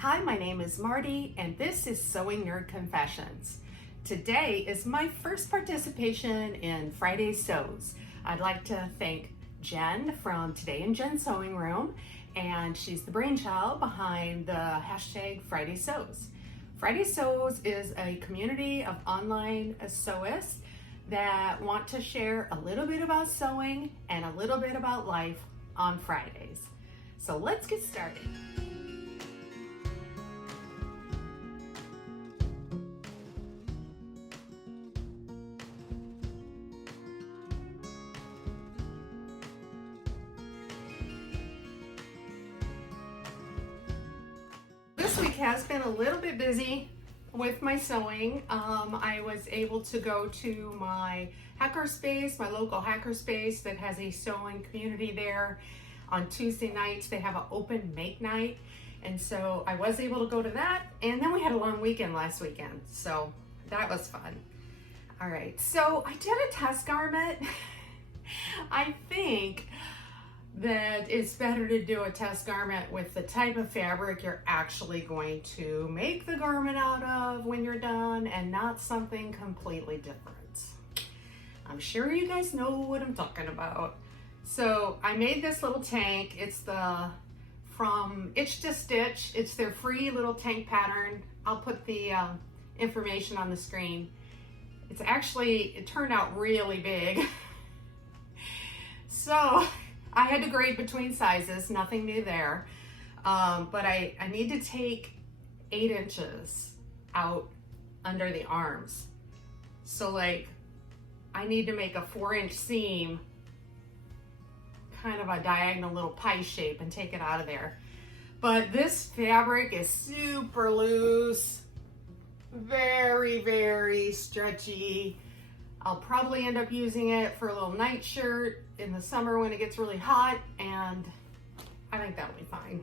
Hi, my name is Marty, and this is Sewing Nerd Confessions. Today is my first participation in Friday Sews. I'd like to thank Jen from Today in Jen's Sewing Room, and she's the brainchild behind the hashtag Friday Sews. Friday Sews is a community of online sewists that want to share a little bit about sewing and a little bit about life on Fridays. So let's get started. This week has been a little bit busy with my sewing. I was able to go to my hackerspace, my local hackerspace that has a sewing community there. On Tuesday nights, they have an open make night. And so I was able to go to that. And then we had a long weekend last weekend. So that was fun. All right, so I did a test garment. I think that it's better to do a test garment with the type of fabric you're actually going to make the garment out of when you're done, and not something completely different. I'm sure you guys know what I'm talking about. So I made this little tank. It's from Itch to Stitch. It's their free little tank pattern. I'll put the information on the screen. It turned out really big. So I had to grade between sizes, nothing new there. But I need to take 8 inches out under the arms. So like, I need to make a 4-inch seam, kind of a diagonal little pie shape, and take it out of there. But this fabric is super loose, very, very stretchy. I'll probably end up using it for a little night shirt in the summer when it gets really hot, and I think that'll be fine.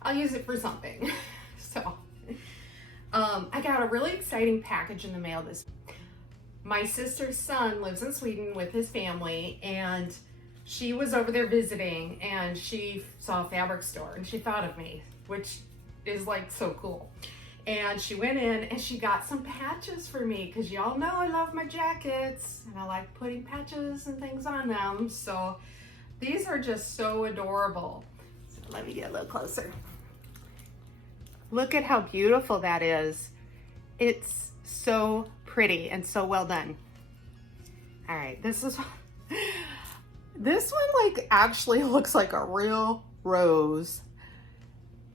I'll use it for something. So, I got a really exciting package in the mail this week. My sister's son lives in Sweden with his family, and she was over there visiting, and she saw a fabric store, and she thought of me, which is like so cool. And she went in and she got some patches for me, because y'all know I love my jackets and I like putting patches and things on them. So these are just so adorable. So let me get a little closer. Look at how beautiful that is. It's so pretty and so well done. All right, this one like actually looks like a real rose,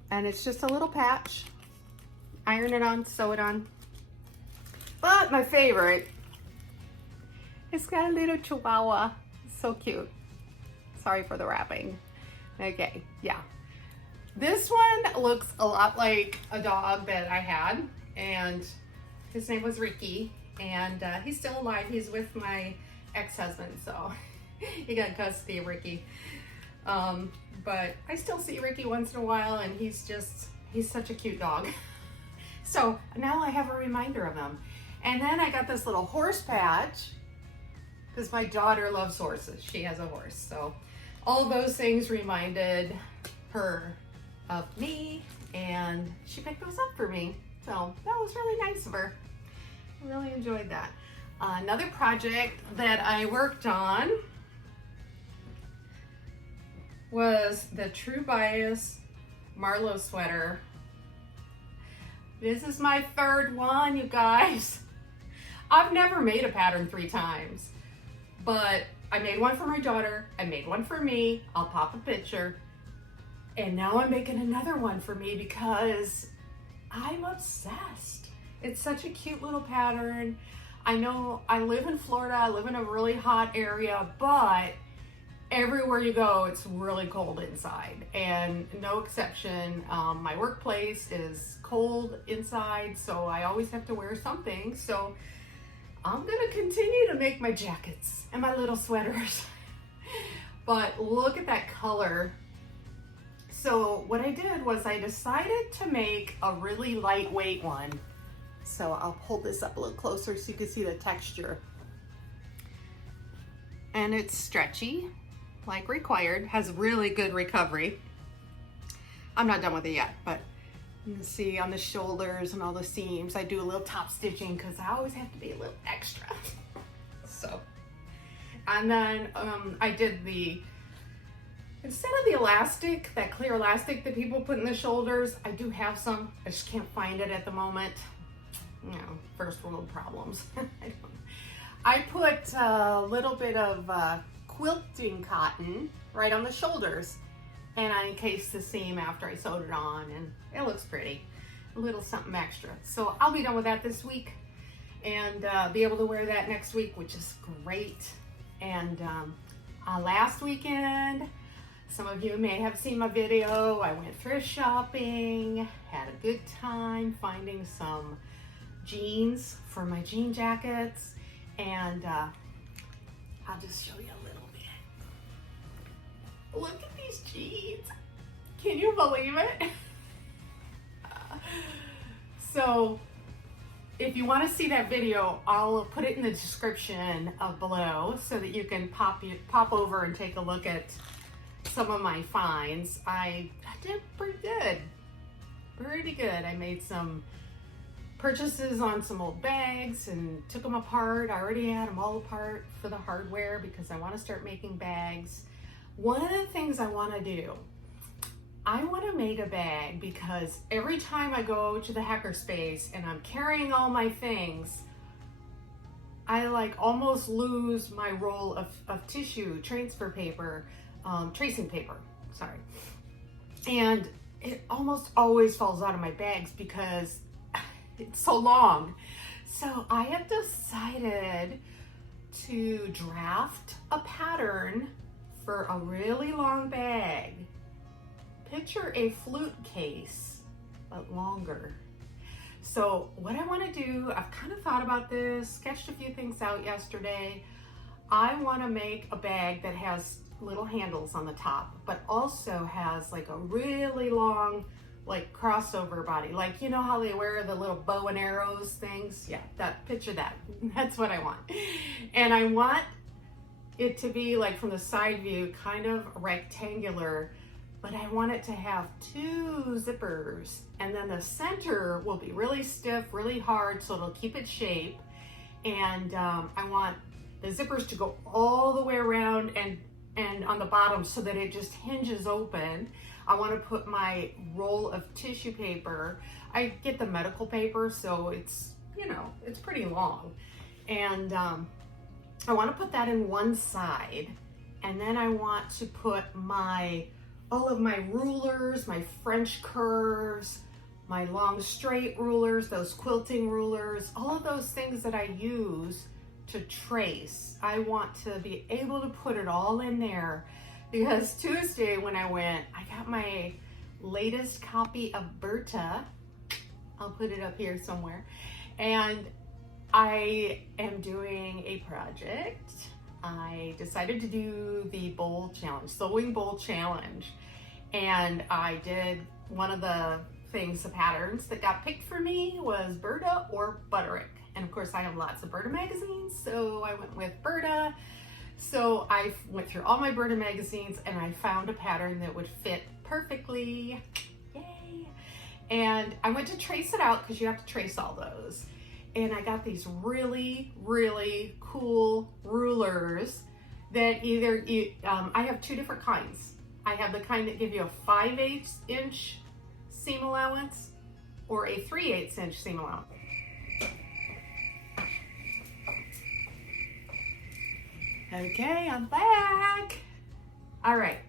and it's just a little patch. Iron it on, sew it on. But my favorite, it's got a little chihuahua. So cute. Sorry for the wrapping. Okay, yeah. This one looks a lot like a dog that I had, and his name was Ricky, and he's still alive. He's with my ex-husband, so he got custody of Ricky. But I still see Ricky once in a while, and he's such a cute dog. So now I have a reminder of them. And then I got this little horse patch, because my daughter loves horses. She has a horse. So all those things reminded her of me, and she picked those up for me. So that was really nice of her. I really enjoyed that. Another project that I worked on was the True Bias Marlowe sweater. This is my 3rd one, you guys. I've never made a pattern 3 times, but I made one for my daughter, I made one for me, I'll pop a picture, and now I'm making another one for me because I'm obsessed. It's such a cute little pattern. I know I live in Florida, I live in a really hot area, but everywhere you go, it's really cold inside, and no exception. My workplace is cold inside, so I always have to wear something. So I'm gonna continue to make my jackets and my little sweaters. But look at that color. So what I did was I decided to make a really lightweight one. So I'll hold this up a little closer so you can see the texture. And it's stretchy, like required, has really good recovery. I'm not done with it yet, but You can see on the shoulders and all the seams, I do a little top stitching because I always have to be a little extra. So, and then I did instead of the elastic, that clear elastic that people put in the shoulders, I do have some. I just can't find it at the moment. You know, first world problems. I put a little bit of quilting cotton right on the shoulders, and I encased the seam after I sewed it on, and it looks pretty. A little something extra. So I'll be done with that this week and be able to wear that next week, which is great. And last weekend, some of you may have seen my video. I went thrift shopping, had a good time finding some jeans for my jean jackets, and I'll just show you a little bit. Look at these jeans. Can you believe it? So if you want to see that video, I'll put it in the description below so that you can pop over and take a look at some of my finds. I did pretty good. I made some purchases on some old bags and took them apart. I already had them all apart for the hardware because I want to start making bags. One of the things I want to do, I want to make a bag because every time I go to the hackerspace and I'm carrying all my things, I like almost lose my roll of tissue, transfer paper, tracing paper, sorry. And it almost always falls out of my bags because it's so long. So I have decided to draft a pattern for a really long bag. Picture a flute case, but longer. So what I want to do, I've kind of thought about this, sketched a few things out yesterday. I want to make a bag that has little handles on the top, but also has like a really long, like crossover body. Like, you know how they wear the little bow and arrows things? Yeah, picture that. That's what I want. And I want it to be like from the side view, kind of rectangular, but I want it to have 2 zippers, and then the center will be really stiff, really hard, so it'll keep its shape. And I want the zippers to go all the way around and on the bottom so that it just hinges open. I want to put my roll of tissue paper. I get the medical paper, so it's, you know, it's pretty long. And I want to put that in one side, and then I want to put all of my rulers, my French curves, my long straight rulers, those quilting rulers, all of those things that I use to trace. I want to be able to put it all in there because Tuesday when I went, I got my latest copy of Burda. I'll put it up here somewhere. And I am doing a project. I decided to do the bowl challenge, sewing bowl challenge. And I did one of the patterns that got picked for me was Burda or Butterick. And of course I have lots of Burda magazines, so I went with Burda. So I went through all my Burda magazines and I found a pattern that would fit perfectly. Yay! And I went to trace it out because you have to trace all those. And I got these really, really cool rulers that I have 2 different kinds. I have the kind that give you a 5/8 inch seam allowance or a 3/8 inch seam allowance. Okay, I'm back. All right,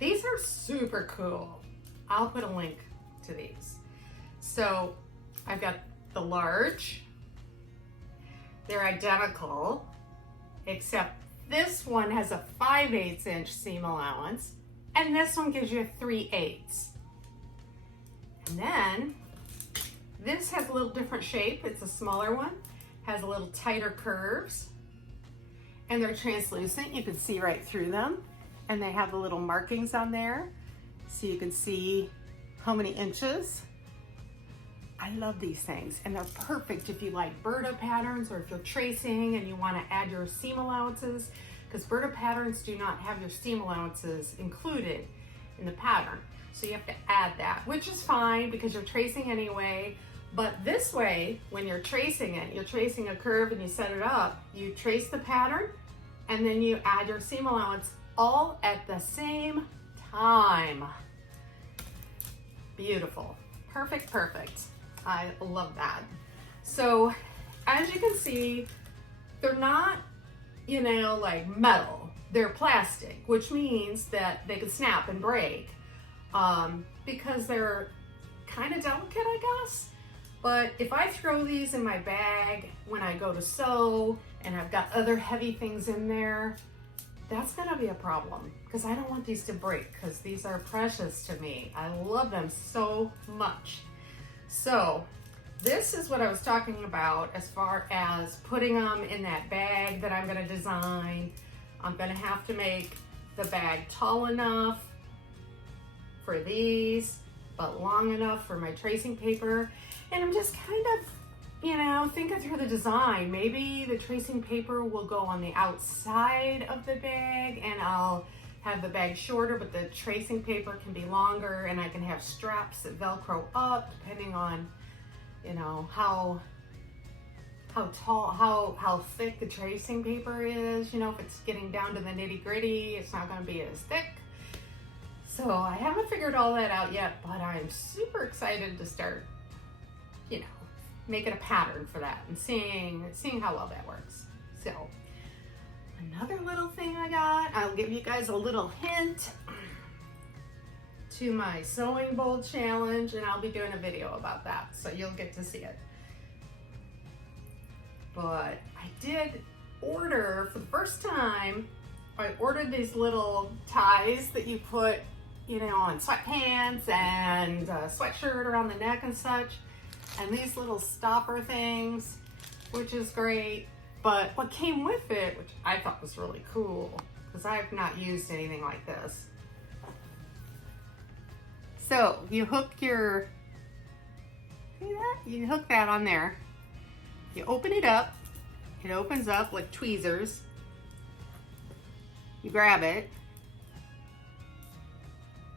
these are super cool. I'll put a link to these. So I've got the large. They're identical, except this one has a 5/8 inch seam allowance, and this one gives you a 3/8. And then this has a little different shape. It's a smaller one, has a little tighter curves, and they're translucent. You can see right through them, and they have the little markings on there, so you can see how many inches. I love these things, and they're perfect if you like Burda patterns or if you're tracing and you want to add your seam allowances, because Burda patterns do not have your seam allowances included in the pattern. So you have to add that, which is fine because you're tracing anyway. But this way, when you're tracing it, you're tracing a curve and you set it up, you trace the pattern and then you add your seam allowance all at the same time. Beautiful. Perfect, perfect. I love that. So as you can see, they're not, you know, like metal. They're plastic, which means that they can snap and break because they're kind of delicate, I guess. But if I throw these in my bag when I go to sew and I've got other heavy things in there, that's gonna be a problem because I don't want these to break because these are precious to me. I love them so much. So this is what I was talking about as far as putting them in that bag that I'm gonna design. I'm gonna have to make the bag tall enough for these, but long enough for my tracing paper. And I'm just kind of, you know, thinking through the design. Maybe the tracing paper will go on the outside of the bag and I'll have the bag shorter, but the tracing paper can be longer and I can have straps that Velcro up depending on, you know, how tall, how thick the tracing paper is. You know, if it's getting down to the nitty gritty, it's not gonna be as thick. So I haven't figured all that out yet, but I'm super excited to start, you know, making a pattern for that and seeing how well that works. So another little thing I got, I'll give you guys a little hint to my sewing bowl challenge, and I'll be doing a video about that, so you'll get to see it. But I did order, for the first time, I ordered these little ties that you put, you know, on sweatpants and a sweatshirt around the neck and such. And these little stopper things, which is great. But what came with it, which I thought was really cool, because I have not used anything like this. So you hook your, see that? You hook that on there. You open it up. It opens up like tweezers. You grab it.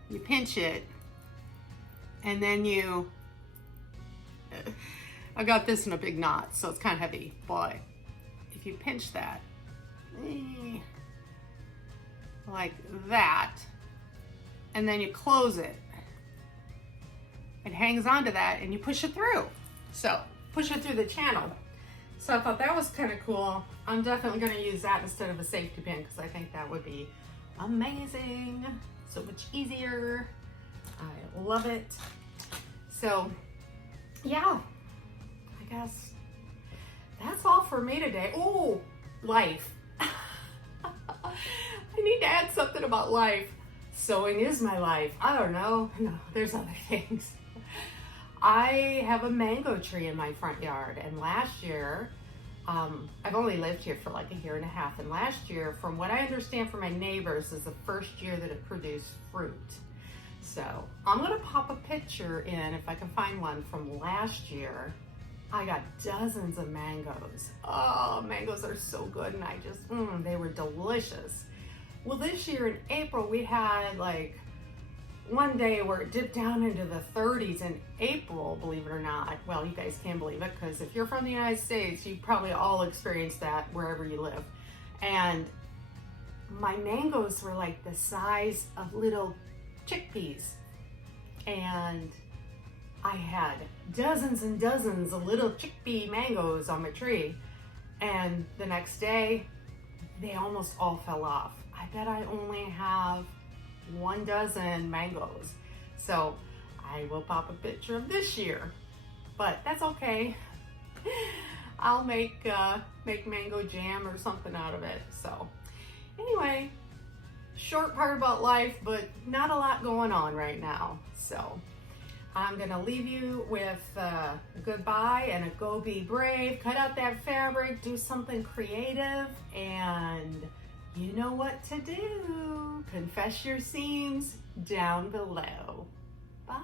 You pinch it. And then you, I got this in a big knot, so it's kind of heavy, but if you pinch that, like that, and then you close it, it hangs onto that and you push it through. So push it through the channel. So I thought that was kind of cool. I'm definitely going to use that instead of a safety pin because I think that would be amazing. So much easier. I love it. So yeah, I guess that's all for me today. Oh, life. I need to add something about life. Sewing is my life. I don't know. No, there's other things. I have a mango tree in my front yard, and last year, I've only lived here for like a year and a half, and last year, from what I understand from my neighbors, is the first year that it produced fruit. So I'm gonna pop a picture in, if I can find one from last year. I got dozens of mangoes. Oh, mangoes are so good, and I just, they were delicious. Well, this year in April, we had like one day where it dipped down into the 30s in April, believe it or not. Well, you guys can't believe it because if you're from the United States, you probably all experienced that wherever you live. And my mangoes were like the size of little chickpeas. And I had dozens and dozens of little chickpea mangoes on my tree. And the next day, they almost all fell off. I bet I only have 1 dozen mangoes. So I will pop a picture of this year, but that's okay. I'll make mango jam or something out of it. So anyway, short part about life, but not a lot going on right now. So I'm gonna leave you with a goodbye and a go be brave. Cut out that fabric, do something creative, and you know what to do. Confess your seams down below. Bye.